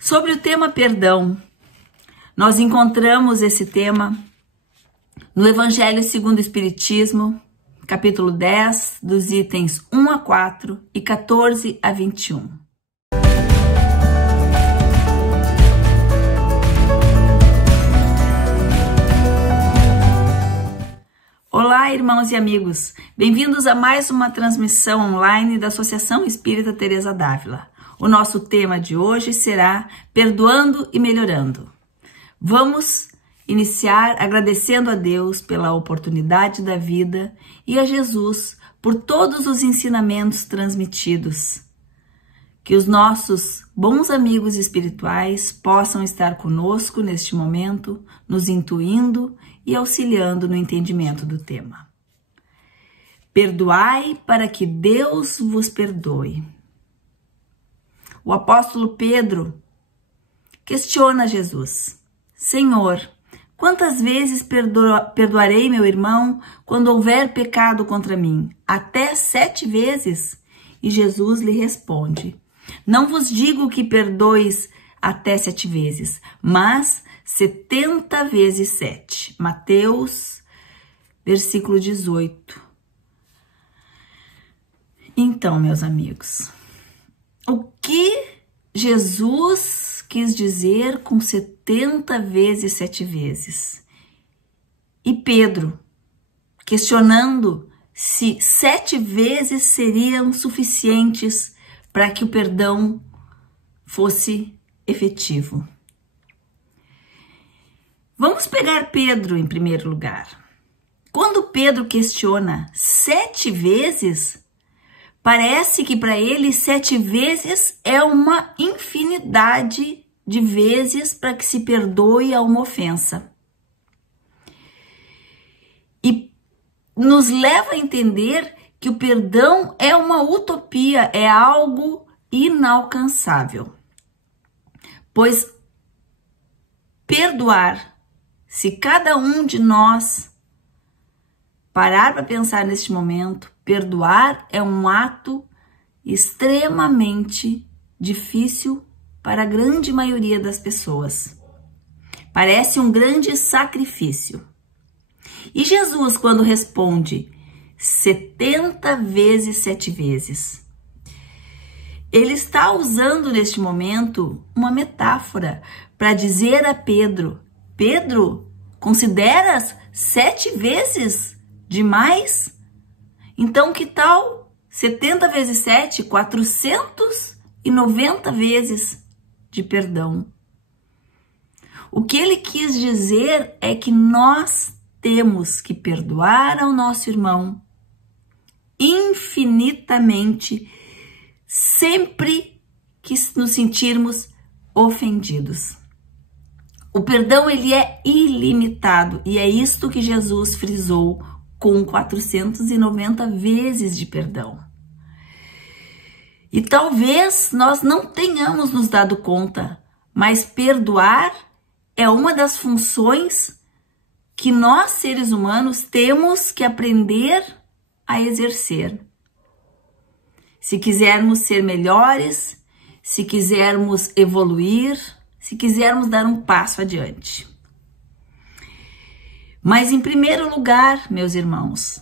Sobre o tema perdão, nós encontramos esse tema no Evangelho segundo o Espiritismo, capítulo 10, dos itens 1 a 4 e 14 a 21. Olá, irmãos e amigos, bem-vindos a mais uma transmissão online da Associação Espírita Teresa d'Ávila. O nosso tema de hoje será Perdoando e Melhorando. Vamos iniciar agradecendo a Deus pela oportunidade da vida e a Jesus por todos os ensinamentos transmitidos. Que os nossos bons amigos espirituais possam estar conosco neste momento, nos intuindo e auxiliando no entendimento do tema. Perdoai para que Deus vos perdoe. O apóstolo Pedro questiona Jesus: Senhor, quantas vezes perdoarei meu irmão quando houver pecado contra mim? Até 7 vezes? E Jesus lhe responde: não vos digo que perdoes até 7 vezes, mas 70 vezes 7. Mateus, versículo 18. Então, meus amigos, o que Jesus quis dizer com 70 vezes 7 vezes? E Pedro, questionando se 7 vezes seriam suficientes para que o perdão fosse efetivo. Vamos pegar Pedro em primeiro lugar. Quando Pedro questiona 7 vezes, parece que para ele 7 vezes é uma infinidade de vezes para que se perdoe a uma ofensa. E nos leva a entender que o perdão é uma utopia, é algo inalcançável. Pois perdoar, se cada um de nós parar para pensar neste momento, perdoar é um ato extremamente difícil para a grande maioria das pessoas. Parece um grande sacrifício. E Jesus, quando responde 70 vezes 7 vezes, ele está usando neste momento uma metáfora para dizer a Pedro: Pedro, consideras 7 vezes demais? Então que tal 70 vezes 7, 490 vezes de perdão? O que ele quis dizer é que nós temos que perdoar ao nosso irmão infinitamente, sempre que nos sentirmos ofendidos. O perdão, ele é ilimitado, e é isto que Jesus frisou com 490 vezes de perdão. E talvez nós não tenhamos nos dado conta, mas perdoar é uma das funções que nós, seres humanos, temos que aprender a exercer. Se quisermos ser melhores, se quisermos evoluir, se quisermos dar um passo adiante. Mas em primeiro lugar, meus irmãos,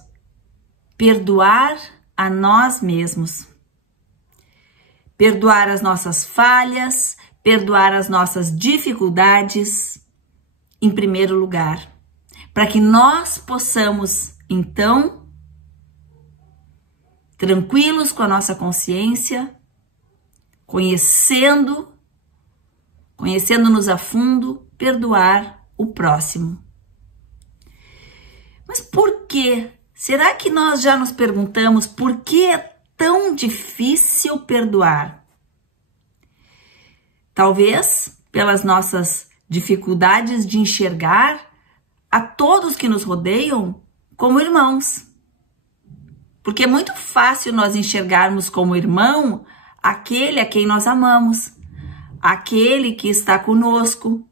perdoar a nós mesmos. Perdoar as nossas falhas, perdoar as nossas dificuldades, em primeiro lugar, para que nós possamos, então, tranquilos com a nossa consciência, conhecendo-nos a fundo, perdoar o próximo. Mas por quê? Será que nós já nos perguntamos por que é tão difícil perdoar? Talvez pelas nossas dificuldades de enxergar a todos que nos rodeiam como irmãos. Porque é muito fácil nós enxergarmos como irmão aquele a quem nós amamos, aquele que está conosco.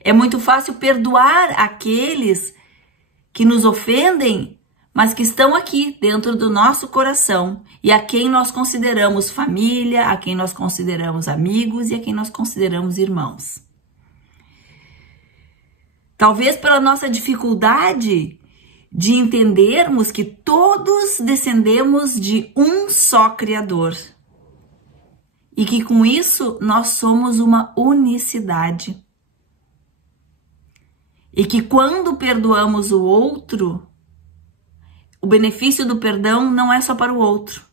É muito fácil perdoar aqueles que nos ofendem, mas que estão aqui dentro do nosso coração e a quem nós consideramos família, a quem nós consideramos amigos e a quem nós consideramos irmãos. Talvez pela nossa dificuldade de entendermos que todos descendemos de um só Criador e que com isso nós somos uma unicidade. E que quando perdoamos o outro, o benefício do perdão não é só para o outro,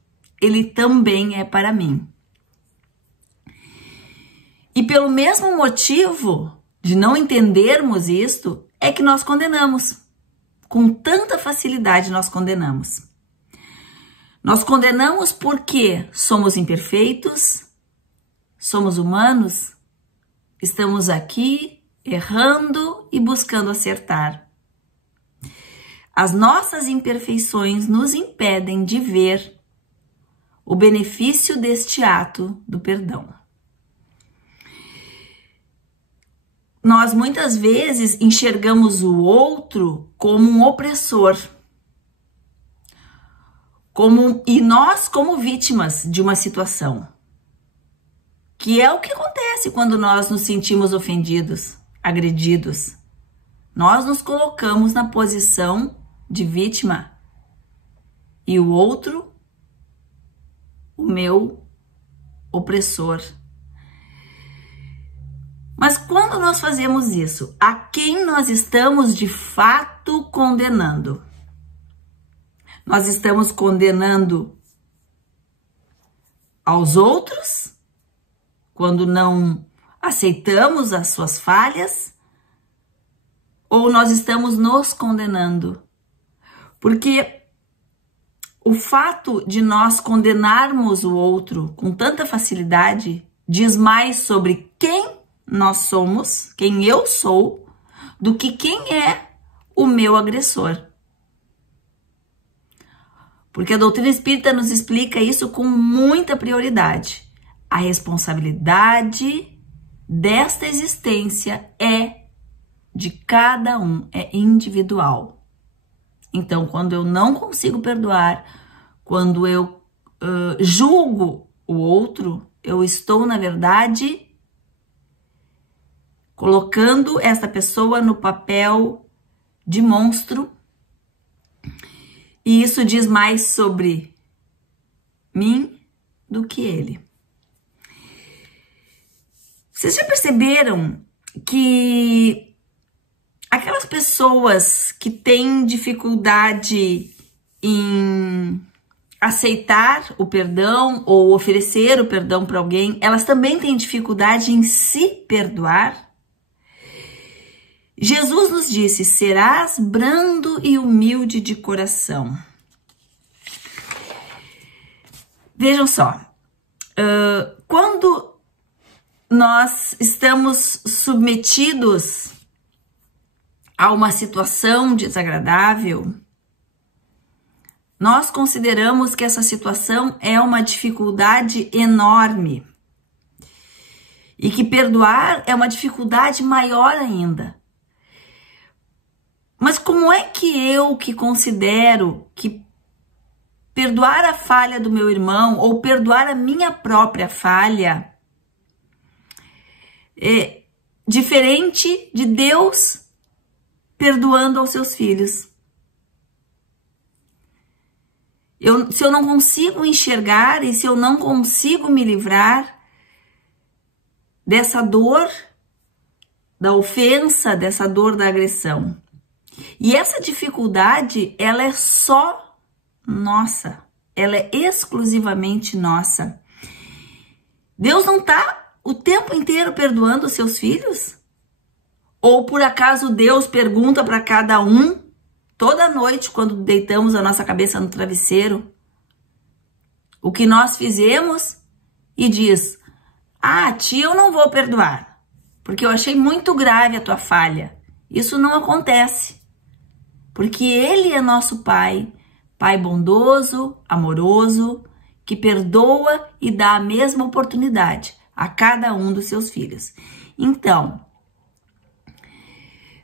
ele também é para mim. E pelo mesmo motivo de não entendermos isto, é que nós condenamos. Com tanta facilidade nós condenamos. Nós condenamos porque somos imperfeitos, somos humanos, estamos aqui errando e buscando acertar. As nossas imperfeições nos impedem de ver o benefício deste ato do perdão. Nós muitas vezes enxergamos o outro como um opressor, e nós como vítimas de uma situação, que é o que acontece quando nós nos sentimos ofendidos, agredidos. Nós nos colocamos na posição de vítima e o outro, o meu opressor. Mas quando nós fazemos isso, a quem nós estamos de fato condenando? Nós estamos condenando aos outros, quando não aceitamos as suas falhas, ou nós estamos nos condenando? Porque o fato de nós condenarmos o outro com tanta facilidade diz mais sobre quem nós somos, quem eu sou, do que quem é o meu agressor. Porque a doutrina espírita nos explica isso com muita prioridade. A responsabilidade desta existência é de cada um, é individual. Então, quando eu não consigo perdoar, quando eu julgo o outro, eu estou, na verdade, colocando essa pessoa no papel de monstro. E isso diz mais sobre mim do que ele. Vocês já perceberam que aquelas pessoas que têm dificuldade em aceitar o perdão ou oferecer o perdão para alguém, elas também têm dificuldade em se perdoar? Jesus nos disse: serás brando e humilde de coração. Vejam só, quando nós estamos submetidos a uma situação desagradável, nós consideramos que essa situação é uma dificuldade enorme e que perdoar é uma dificuldade maior ainda. Mas como é que eu que considero que perdoar a falha do meu irmão ou perdoar a minha própria falha é diferente de Deus perdoando aos seus filhos? Se eu não consigo enxergar e se eu não consigo me livrar dessa dor da ofensa, dessa dor da agressão. E essa dificuldade, ela é só nossa, ela é exclusivamente nossa. Deus não está o tempo inteiro perdoando os seus filhos? Ou por acaso Deus pergunta para cada um, toda noite, quando deitamos a nossa cabeça no travesseiro, o que nós fizemos e diz: ah, tia, eu não vou perdoar, porque eu achei muito grave a tua falha. Isso não acontece, porque Ele é nosso Pai, Pai bondoso, amoroso, que perdoa e dá a mesma oportunidade a cada um dos seus filhos. Então,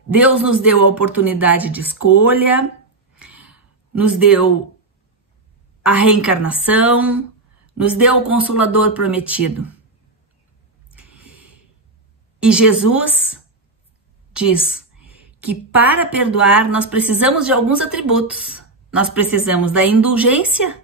Deus nos deu a oportunidade de escolha, nos deu a reencarnação, nos deu o Consolador prometido. E Jesus diz que para perdoar nós precisamos de alguns atributos. Nós precisamos da indulgência,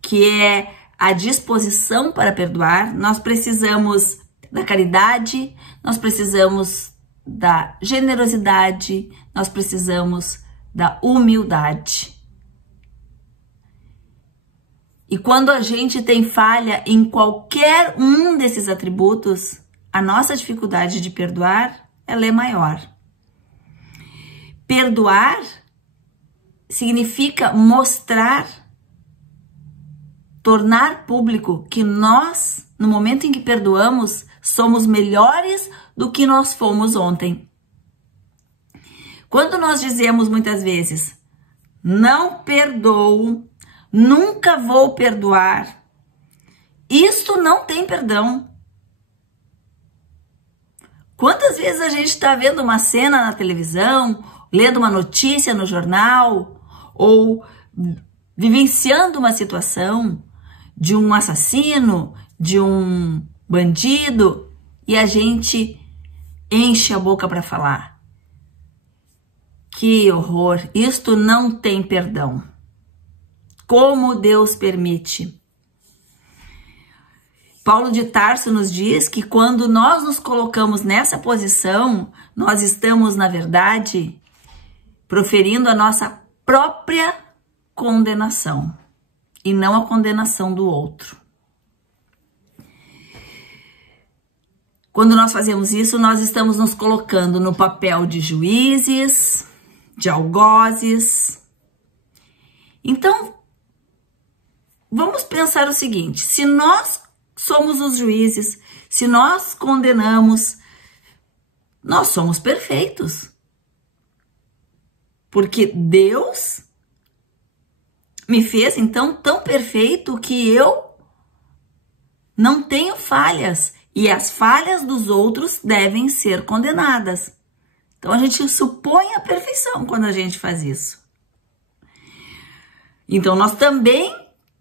que é a disposição para perdoar. Nós precisamos da caridade, nós precisamos da generosidade, nós precisamos da humildade. E quando a gente tem falha em qualquer um desses atributos, a nossa dificuldade de perdoar, ela é maior. Perdoar significa mostrar, tornar público que nós, no momento em que perdoamos, somos melhores do que nós fomos ontem. Quando nós dizemos muitas vezes, não perdoo, nunca vou perdoar, isto não tem perdão. Quantas vezes a gente está vendo uma cena na televisão, lendo uma notícia no jornal, ou vivenciando uma situação de um assassino, de um bandido, e a gente enche a boca para falar. Que horror! Isto não tem perdão. Como Deus permite? Paulo de Tarso nos diz que quando nós nos colocamos nessa posição, nós estamos, na verdade, proferindo a nossa própria condenação e não a condenação do outro. Quando nós fazemos isso, nós estamos nos colocando no papel de juízes, de algozes. Então, vamos pensar o seguinte: se nós somos os juízes, se nós condenamos, nós somos perfeitos. Porque Deus me fez então tão perfeito que eu não tenho falhas. E as falhas dos outros devem ser condenadas. Então a gente supõe a perfeição quando a gente faz isso. Então nós também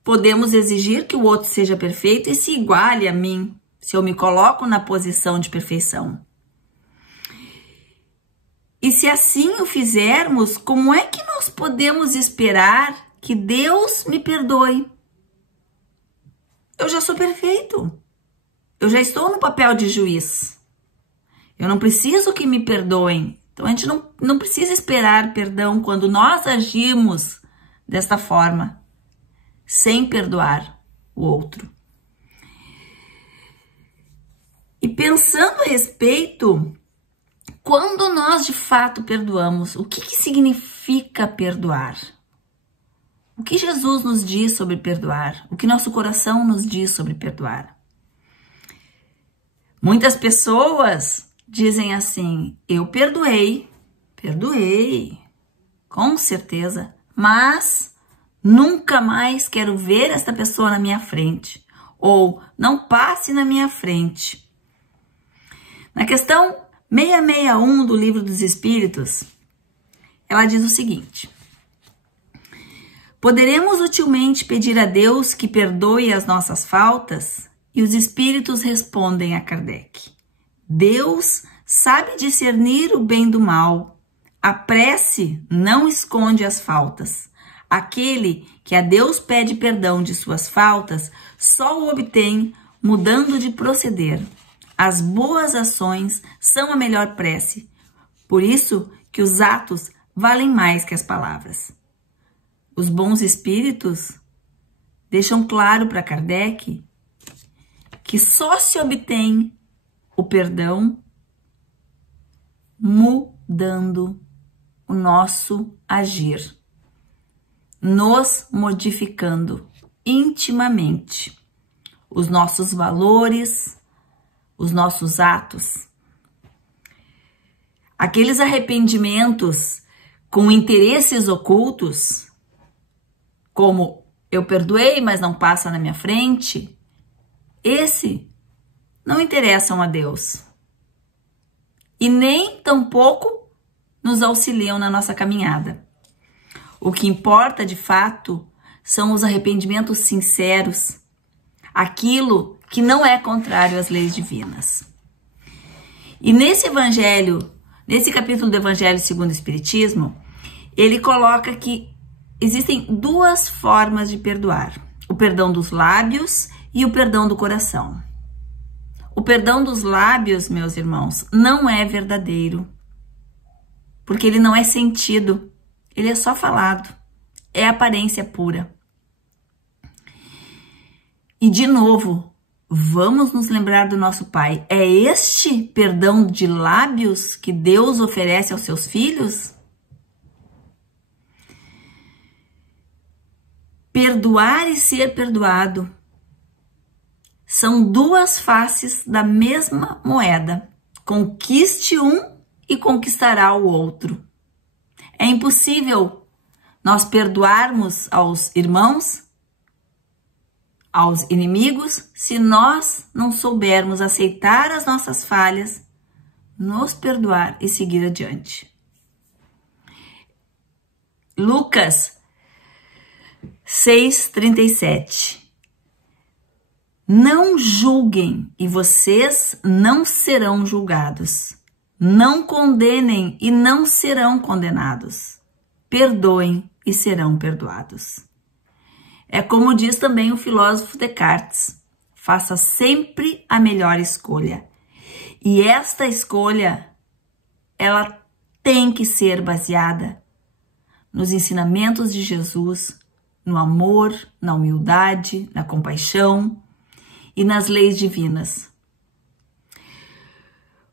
podemos exigir que o outro seja perfeito e se iguale a mim, se eu me coloco na posição de perfeição. E se assim o fizermos, como é que nós podemos esperar que Deus me perdoe? Eu já sou perfeito. Eu já estou no papel de juiz. Eu não preciso que me perdoem. Então a gente não precisa esperar perdão quando nós agimos desta forma, sem perdoar o outro. E pensando a respeito, quando nós de fato perdoamos, o que significa perdoar? O que Jesus nos diz sobre perdoar? O que nosso coração nos diz sobre perdoar? Muitas pessoas dizem assim: eu perdoei, com certeza, mas nunca mais quero ver esta pessoa na minha frente, ou não passe na minha frente. Na questão 661 do Livro dos Espíritos, ela diz o seguinte: poderemos utilmente pedir a Deus que perdoe as nossas faltas? E os espíritos respondem a Kardec: Deus sabe discernir o bem do mal. A prece não esconde as faltas. Aquele que a Deus pede perdão de suas faltas só o obtém mudando de proceder. As boas ações são a melhor prece. Por isso que os atos valem mais que as palavras. Os bons espíritos deixam claro para Kardec que só se obtém o perdão mudando o nosso agir, nos modificando intimamente os nossos valores, os nossos atos. Aqueles arrependimentos com interesses ocultos, como eu perdoei, mas não passa na minha frente, esse não interessam a Deus e nem tampouco nos auxiliam na nossa caminhada. O que importa de fato são os arrependimentos sinceros, aquilo que não é contrário às leis divinas. E nesse capítulo do Evangelho segundo o Espiritismo, ele coloca que existem duas formas de perdoar: o perdão dos lábios e o perdão do coração. O perdão dos lábios, meus irmãos, não é verdadeiro, porque ele não é sentido, ele é só falado, é aparência pura. E de novo, vamos nos lembrar do nosso Pai. É este perdão de lábios que Deus oferece aos seus filhos? Perdoar e ser perdoado são duas faces da mesma moeda. Conquiste um e conquistará o outro. É impossível nós perdoarmos aos irmãos, aos inimigos, se nós não soubermos aceitar as nossas falhas, nos perdoar e seguir adiante. Lucas 6:37. Não julguem e vocês não serão julgados. Não condenem e não serão condenados. Perdoem e serão perdoados. É como diz também o filósofo Descartes: faça sempre a melhor escolha. E esta escolha, ela tem que ser baseada nos ensinamentos de Jesus, no amor, na humildade, na compaixão e nas leis divinas.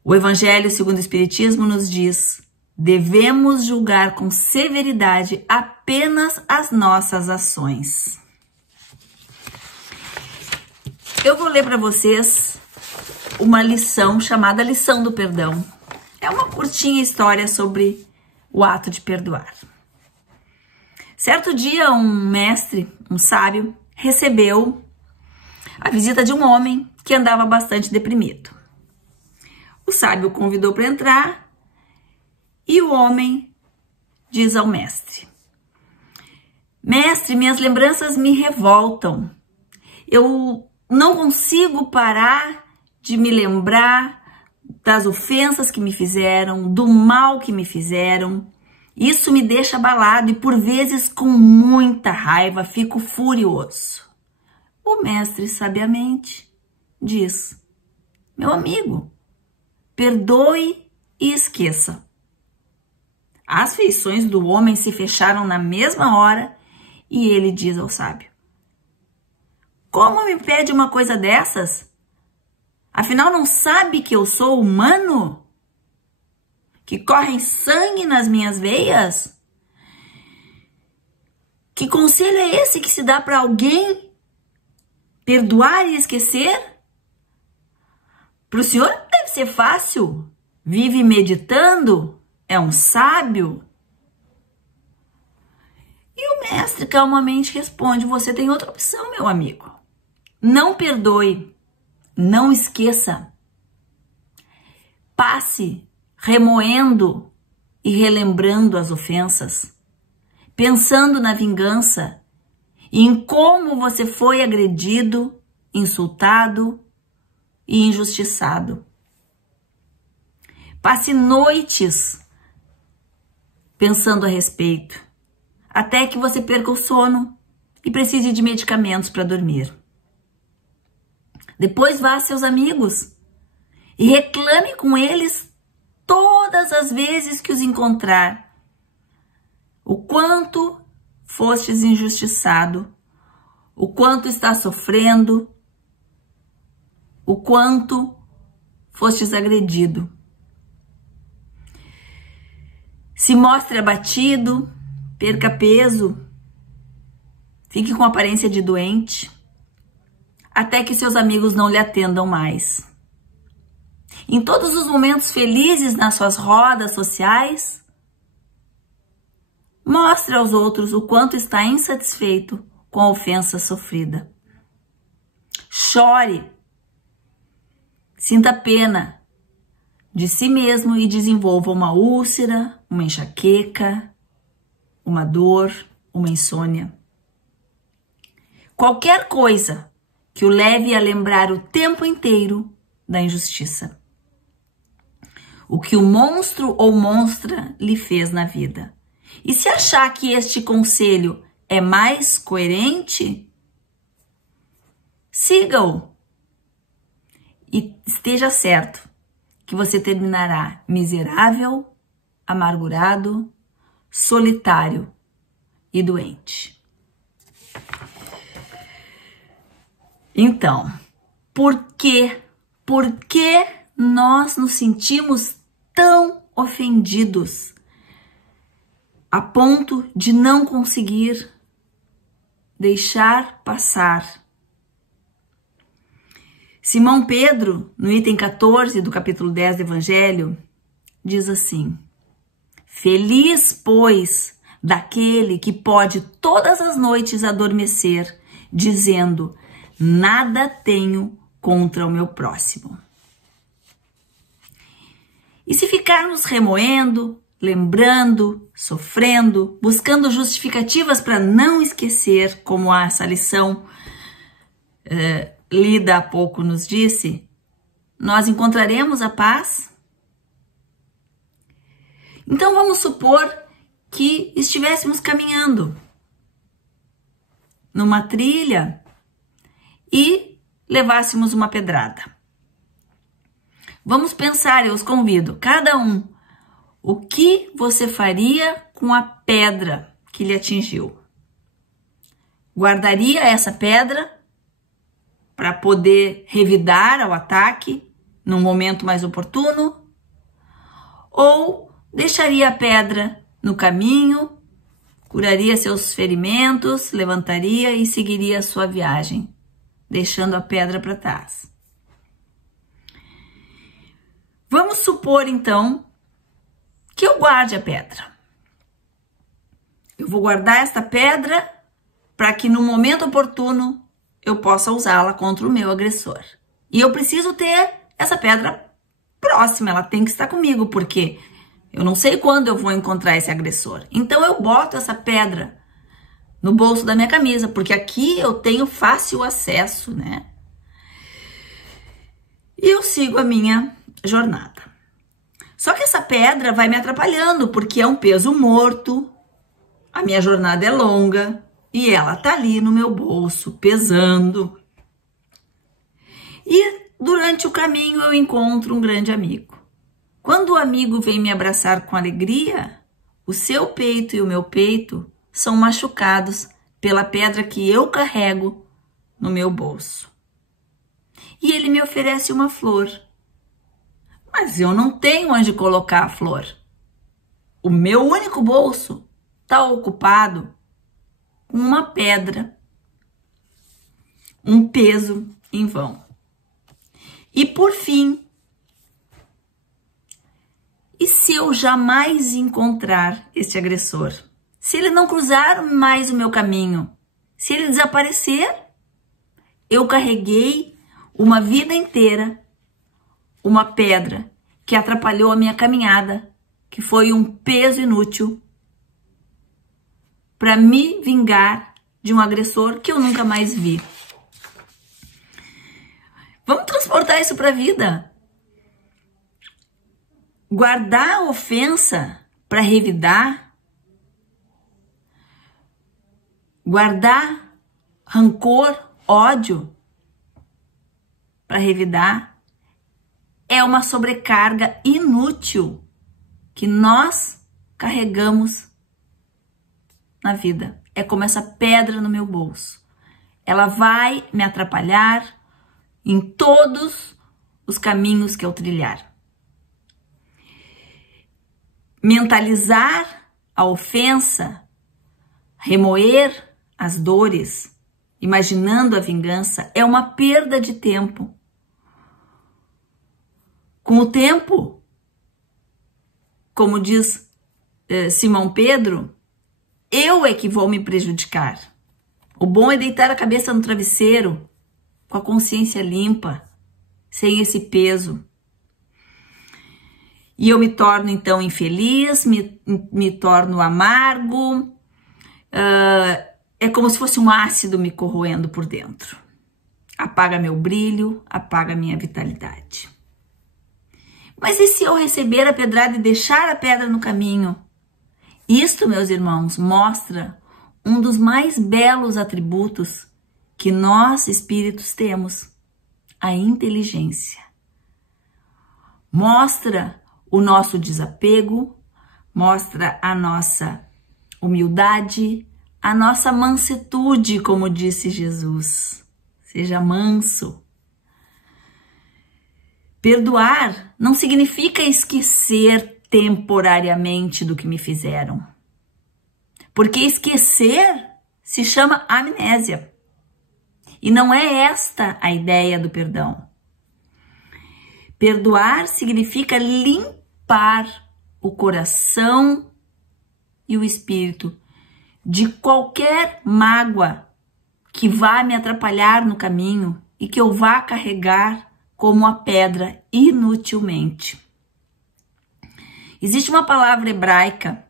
O Evangelho segundo o Espiritismo nos diz: devemos julgar com severidade apenas as nossas ações. Eu vou ler para vocês uma lição chamada Lição do Perdão. É uma curtinha história sobre o ato de perdoar. Certo dia, um mestre, um sábio, recebeu a visita de um homem que andava bastante deprimido. O sábio o convidou para entrar e o homem diz ao mestre: mestre, minhas lembranças me revoltam. Eu não consigo parar de me lembrar das ofensas que me fizeram, do mal que me fizeram. Isso me deixa abalado e por vezes com muita raiva fico furioso. O mestre sabiamente diz: meu amigo, perdoe e esqueça. As feições do homem se fecharam na mesma hora e ele diz ao sábio: como me pede uma coisa dessas? Afinal, não sabe que eu sou humano? Que corre sangue nas minhas veias? Que conselho é esse que se dá para alguém perdoar e esquecer? Para o senhor deve ser fácil. Vive meditando, é um sábio. E o mestre calmamente responde: você tem outra opção, meu amigo. Não perdoe, não esqueça. Passe remoendo e relembrando as ofensas, pensando na vingança e em como você foi agredido, insultado e injustiçado. Passe noites pensando a respeito, até que você perca o sono e precise de medicamentos para dormir. Depois vá a seus amigos e reclame com eles todas as vezes que os encontrar o quanto fostes injustiçado, o quanto está sofrendo, o quanto fostes agredido. Se mostre abatido, perca peso, fique com aparência de doente, até que seus amigos não lhe atendam mais. Em todos os momentos felizes nas suas rodas sociais, mostre aos outros o quanto está insatisfeito com a ofensa sofrida. Chore, sinta pena de si mesmo e desenvolva uma úlcera, uma enxaqueca, uma dor, uma insônia. Qualquer coisa que o leve a lembrar o tempo inteiro da injustiça. O que o monstro ou monstra lhe fez na vida. E se achar que este conselho é mais coerente, siga-o. E esteja certo que você terminará miserável, amargurado, solitário e doente. Então, por que nós nos sentimos tão ofendidos a ponto de não conseguir deixar passar? Simão Pedro, no item 14 do capítulo 10 do Evangelho, diz assim: feliz, pois, daquele que pode todas as noites adormecer, dizendo: nada tenho contra o meu próximo. E se ficarmos remoendo, lembrando, sofrendo, buscando justificativas para não esquecer, como essa lição lida há pouco nos disse, nós encontraremos a paz? Então vamos supor que estivéssemos caminhando numa trilha e levássemos uma pedrada. Vamos pensar, eu os convido, cada um, o que você faria com a pedra que lhe atingiu? Guardaria essa pedra para poder revidar ao ataque num momento mais oportuno? Ou deixaria a pedra no caminho, curaria seus ferimentos, levantaria e seguiria a sua viagem, deixando a pedra para trás? Vamos supor, então, que eu guarde a pedra. Eu vou guardar esta pedra para que no momento oportuno eu possa usá-la contra o meu agressor. E eu preciso ter essa pedra próxima, ela tem que estar comigo, porque eu não sei quando eu vou encontrar esse agressor. Então eu boto essa pedra no bolso da minha camisa, porque aqui eu tenho fácil acesso, né? E eu sigo a minha jornada. Só que essa pedra vai me atrapalhando, porque é um peso morto, a minha jornada é longa e ela tá ali no meu bolso, pesando. E durante o caminho eu encontro um grande amigo. Quando o amigo vem me abraçar com alegria, o seu peito e o meu peito são machucados pela pedra que eu carrego no meu bolso. E ele me oferece uma flor. Mas eu não tenho onde colocar a flor. O meu único bolso está ocupado com uma pedra, um peso em vão. E por fim, e se eu jamais encontrar este agressor? Se ele não cruzar mais o meu caminho? Se ele desaparecer? Eu carreguei uma vida inteira uma pedra que atrapalhou a minha caminhada, que foi um peso inútil para me vingar de um agressor que eu nunca mais vi. Vamos transportar isso para a vida. Guardar a ofensa para revidar, guardar rancor, ódio para revidar, é uma sobrecarga inútil que nós carregamos na vida. É como essa pedra no meu bolso. Ela vai me atrapalhar em todos os caminhos que eu trilhar. Mentalizar a ofensa, remoer as dores, imaginando a vingança, é uma perda de tempo. Com o tempo, como diz Simão Pedro, eu é que vou me prejudicar. O bom é deitar a cabeça no travesseiro, com a consciência limpa, sem esse peso. E eu me torno então infeliz, me torno amargo, é como se fosse um ácido me corroendo por dentro. Apaga meu brilho, apaga minha vitalidade. Mas e se eu receber a pedrada e deixar a pedra no caminho? Isto, meus irmãos, mostra um dos mais belos atributos que nós, espíritos, temos: a inteligência. Mostra o nosso desapego, mostra a nossa humildade, a nossa mansuetude, como disse Jesus. Seja manso. Perdoar não significa esquecer temporariamente do que me fizeram. Porque esquecer se chama amnésia. E não é esta a ideia do perdão. Perdoar significa limpar o coração e o espírito de qualquer mágoa que vá me atrapalhar no caminho e que eu vá carregar como a pedra inutilmente. Existe uma palavra hebraica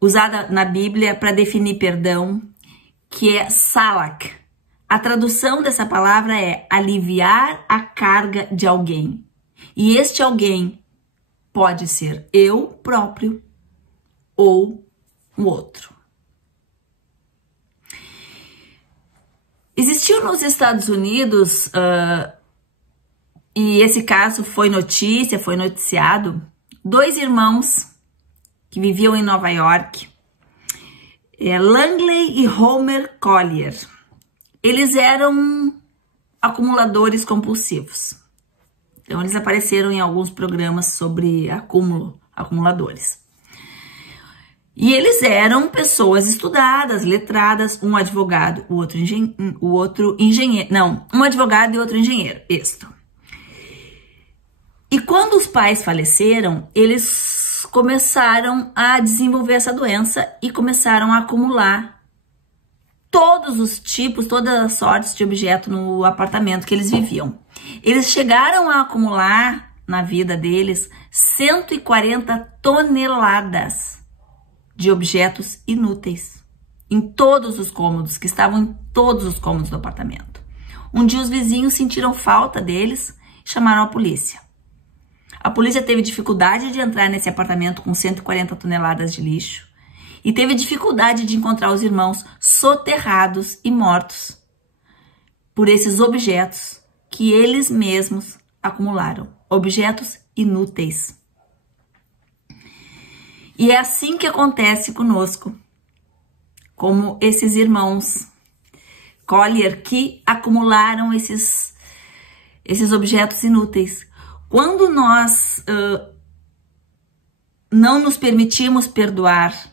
usada na Bíblia para definir perdão, que é salak. A tradução dessa palavra é aliviar a carga de alguém. E este alguém pode ser eu próprio ou o outro. Existiu nos Estados Unidos, e esse caso foi notícia, foi noticiado, 2 irmãos que viviam em Nova York, Langley e Homer Collier. Eles eram acumuladores compulsivos. Então, eles apareceram em alguns programas sobre acumuladores. E eles eram pessoas estudadas, letradas, um advogado, um advogado e outro engenheiro. Isto. E quando os pais faleceram, eles começaram a desenvolver essa doença e começaram a acumular todos os tipos, todas as sortes de objeto no apartamento que eles viviam. Eles chegaram a acumular na vida deles 140 toneladas de objetos inúteis em todos os cômodos, que estavam em todos os cômodos do apartamento. Um dia os vizinhos sentiram falta deles e chamaram a polícia. A polícia teve dificuldade de entrar nesse apartamento com 140 toneladas de lixo e teve dificuldade de encontrar os irmãos soterrados e mortos por esses objetos que eles mesmos acumularam, objetos inúteis. E é assim que acontece conosco, como esses irmãos Collier que acumularam esses objetos inúteis. Quando nós não nos permitimos perdoar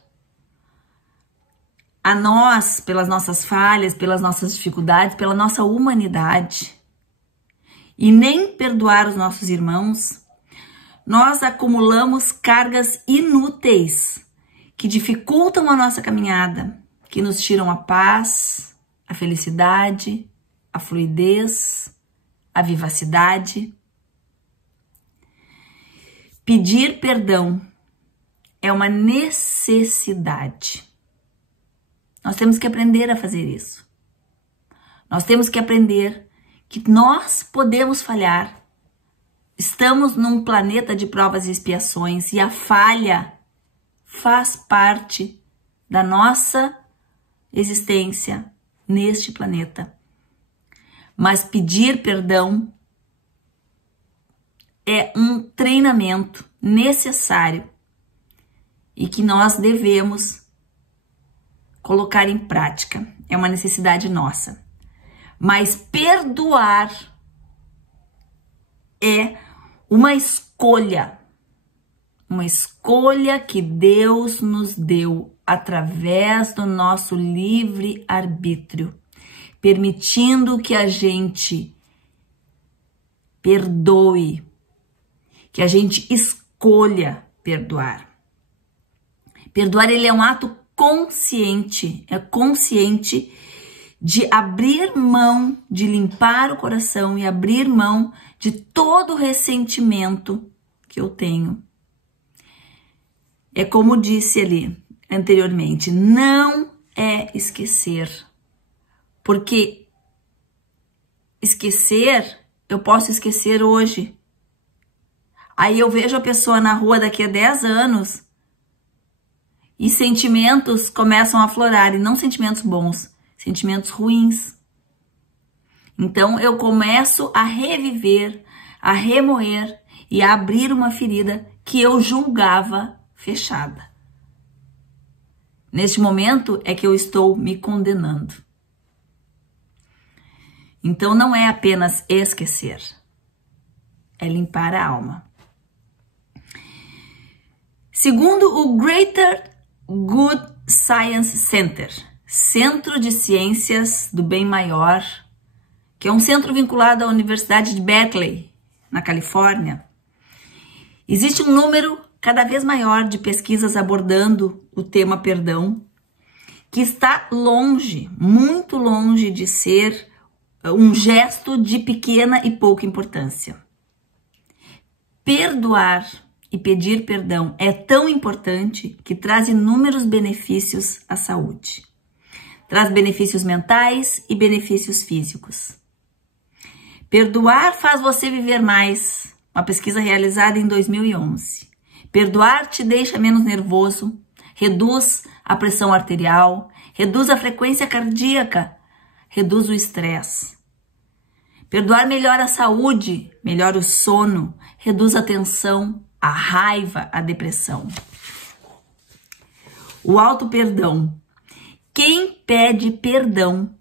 a nós pelas nossas falhas, pelas nossas dificuldades, pela nossa humanidade, e nem perdoar os nossos irmãos, nós acumulamos cargas inúteis que dificultam a nossa caminhada, que nos tiram a paz, a felicidade, a fluidez, a vivacidade. Pedir perdão é uma necessidade. Nós temos que aprender a fazer isso. Nós temos que aprender que nós podemos falhar. Estamos num planeta de provas e expiações e a falha faz parte da nossa existência neste planeta. Mas pedir perdão é um treinamento necessário e que nós devemos colocar em prática. É uma necessidade nossa. Mas perdoar é uma escolha que Deus nos deu através do nosso livre arbítrio, permitindo que a gente perdoe, que a gente escolha perdoar. Perdoar, ele é um ato consciente, é consciente de abrir mão, de limpar o coração e abrir mão de todo o ressentimento que eu tenho é como disse ali anteriormente, não é esquecer. Porque esquecer, eu posso esquecer hoje. Aí eu vejo a pessoa na rua daqui a 10 anos e sentimentos começam a aflorar, e não sentimentos bons, sentimentos ruins. Então eu começo a reviver, a remoer e a abrir uma ferida que eu julgava fechada. Neste momento é que eu estou me condenando. Então não é apenas esquecer, é limpar a alma. Segundo o Greater Good Science Center, Centro de Ciências do Bem Maior, que é um centro vinculado à Universidade de Berkeley, na Califórnia, existe um número cada vez maior de pesquisas abordando o tema perdão, que está longe, muito longe de ser um gesto de pequena e pouca importância. Perdoar e pedir perdão é tão importante que traz inúmeros benefícios à saúde. Traz benefícios mentais e benefícios físicos. Perdoar faz você viver mais. Uma pesquisa realizada em 2011. Perdoar te deixa menos nervoso, reduz a pressão arterial, reduz a frequência cardíaca, reduz o estresse. Perdoar melhora a saúde, melhora o sono, reduz a tensão, a raiva, a depressão. O auto-perdão. Quem pede perdão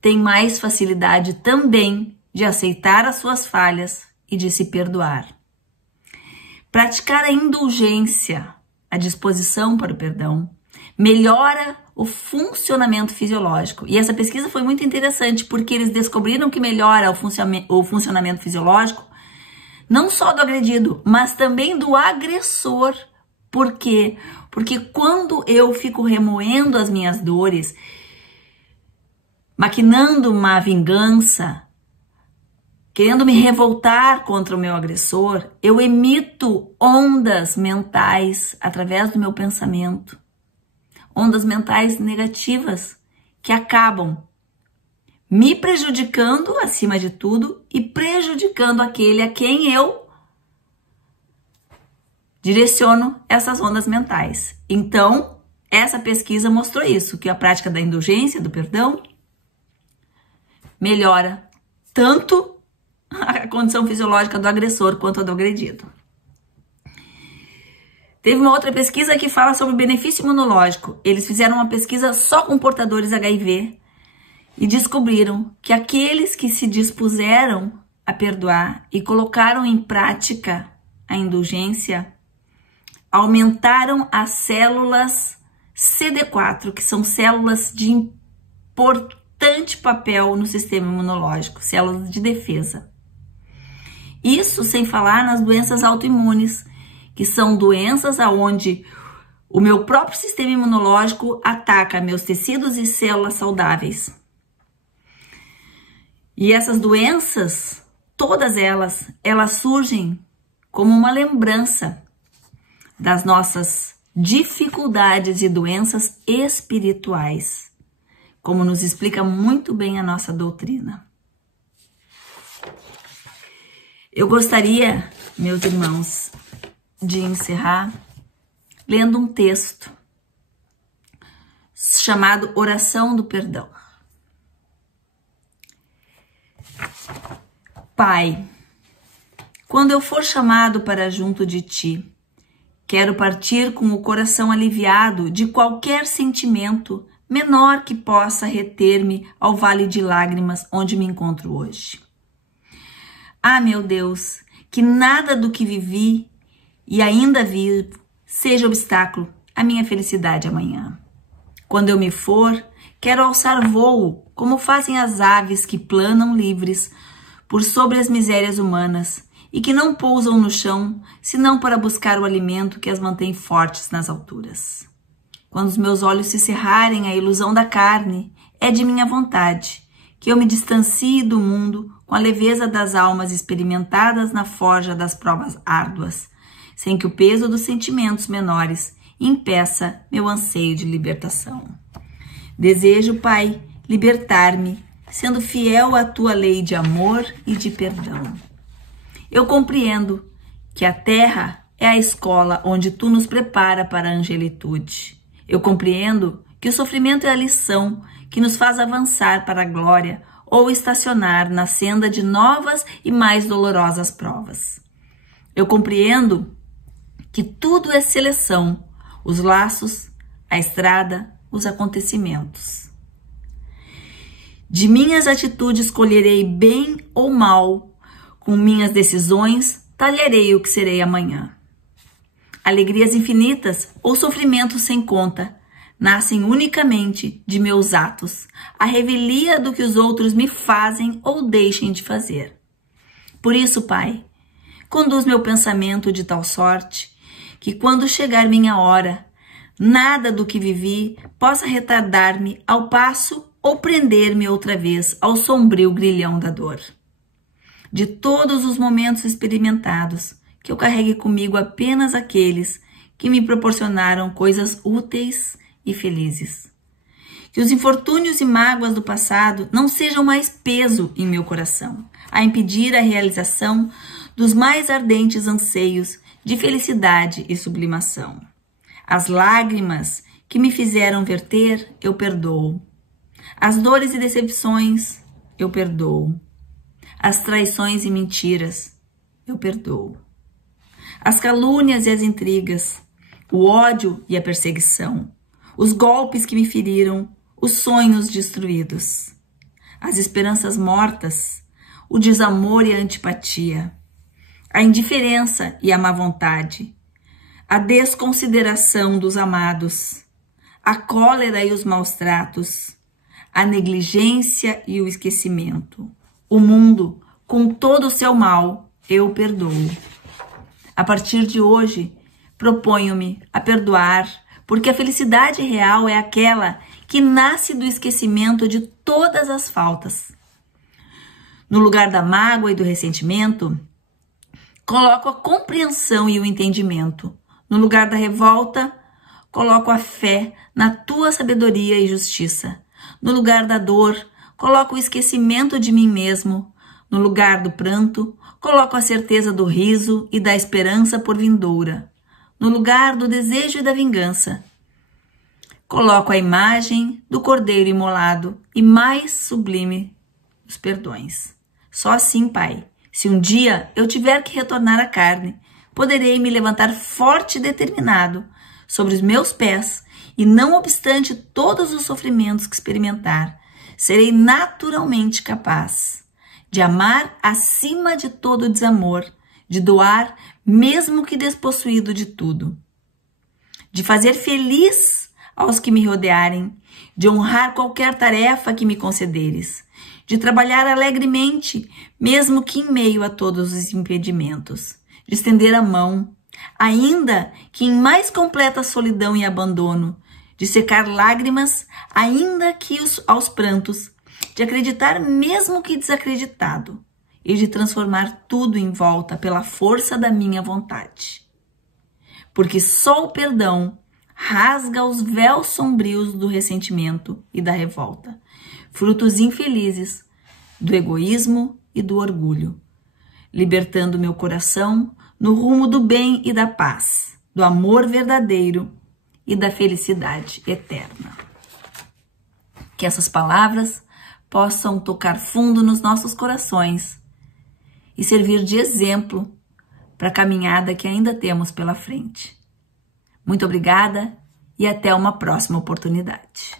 tem mais facilidade também de aceitar as suas falhas e de se perdoar. Praticar a indulgência, a disposição para o perdão, melhora o funcionamento fisiológico. E essa pesquisa foi muito interessante porque eles descobriram que melhora o funcionamento fisiológico não só do agredido, mas também do agressor. Por quê? Porque quando eu fico remoendo as minhas dores, maquinando uma vingança, querendo me revoltar contra o meu agressor, eu emito ondas mentais através do meu pensamento. Ondas mentais negativas que acabam me prejudicando acima de tudo e prejudicando aquele a quem eu direciono essas ondas mentais. Então, essa pesquisa mostrou isso, que a prática da indulgência, do perdão, melhora tanto a condição fisiológica do agressor quanto a do agredido. Teve uma outra pesquisa que fala sobre o benefício imunológico. Eles fizeram uma pesquisa só com portadores HIV e descobriram que aqueles que se dispuseram a perdoar e colocaram em prática a indulgência aumentaram as células CD4, que são células de importante papel no sistema imunológico, células de defesa. Isso sem falar nas doenças autoimunes, que são doenças onde o meu próprio sistema imunológico ataca meus tecidos e células saudáveis. E essas doenças, todas elas surgem como uma lembrança das nossas dificuldades e doenças espirituais, como nos explica muito bem a nossa doutrina. Eu gostaria, meus irmãos, de encerrar lendo um texto chamado Oração do Perdão. Pai, quando eu for chamado para junto de ti, quero partir com o coração aliviado de qualquer sentimento menor que possa reter-me ao vale de lágrimas onde me encontro hoje. Ah, meu Deus, que nada do que vivi e ainda vivo seja obstáculo à minha felicidade amanhã. Quando eu me for, quero alçar voo, como fazem as aves que planam livres por sobre as misérias humanas e que não pousam no chão, senão para buscar o alimento que as mantém fortes nas alturas. Quando os meus olhos se cerrarem à ilusão da carne, é de minha vontade que eu me distancie do mundo com a leveza das almas experimentadas na forja das provas árduas, sem que o peso dos sentimentos menores impeça meu anseio de libertação. Desejo, Pai, libertar-me, sendo fiel à tua lei de amor e de perdão. Eu compreendo que a terra é a escola onde tu nos prepara para a angelitude. Eu compreendo que o sofrimento é a lição que nos faz avançar para a glória ou estacionar na senda de novas e mais dolorosas provas. Eu compreendo que tudo é seleção, os laços, a estrada, os acontecimentos. De minhas atitudes colherei bem ou mal, com minhas decisões talharei o que serei amanhã. Alegrias infinitas ou sofrimentos sem conta nascem unicamente de meus atos, a revelia do que os outros me fazem ou deixem de fazer. Por isso, Pai, conduz meu pensamento de tal sorte que quando chegar minha hora, nada do que vivi possa retardar-me ao passo ou prender-me outra vez ao sombrio grilhão da dor. De todos os momentos experimentados, que eu carregue comigo apenas aqueles que me proporcionaram coisas úteis e felizes. Que os infortúnios e mágoas do passado não sejam mais peso em meu coração, a impedir a realização dos mais ardentes anseios de felicidade e sublimação. As lágrimas que me fizeram verter, eu perdoo. As dores e decepções, eu perdoo. As traições e mentiras, eu perdoo. As calúnias e as intrigas, o ódio e a perseguição, os golpes que me feriram, os sonhos destruídos, as esperanças mortas, o desamor e a antipatia, a indiferença e a má vontade, a desconsideração dos amados, a cólera e os maus tratos, a negligência e o esquecimento. O mundo, com todo o seu mal, eu perdoo. A partir de hoje, proponho-me a perdoar, porque a felicidade real é aquela que nasce do esquecimento de todas as faltas. No lugar da mágoa e do ressentimento, coloco a compreensão e o entendimento. No lugar da revolta, coloco a fé na tua sabedoria e justiça. No lugar da dor, coloco o esquecimento de mim mesmo. No lugar do pranto, coloco a certeza do riso e da esperança por vindoura. No lugar do desejo e da vingança, coloco a imagem do cordeiro imolado e mais sublime os perdões. Só assim, Pai, se um dia eu tiver que retornar à carne, poderei me levantar forte e determinado sobre os meus pés e, não obstante todos os sofrimentos que experimentar, serei naturalmente capaz de amar acima de todo desamor, de doar mesmo que despossuído de tudo, de fazer feliz aos que me rodearem, de honrar qualquer tarefa que me concederes, de trabalhar alegremente, mesmo que em meio a todos os impedimentos, de estender a mão, ainda que em mais completa solidão e abandono, de secar lágrimas, ainda que aos prantos, de acreditar mesmo que desacreditado, e de transformar tudo em volta pela força da minha vontade. Porque só o perdão rasga os véus sombrios do ressentimento e da revolta, frutos infelizes do egoísmo e do orgulho, libertando meu coração no rumo do bem e da paz, do amor verdadeiro e da felicidade eterna. Que essas palavras possam tocar fundo nos nossos corações e servir de exemplo para a caminhada que ainda temos pela frente. Muito obrigada e até uma próxima oportunidade.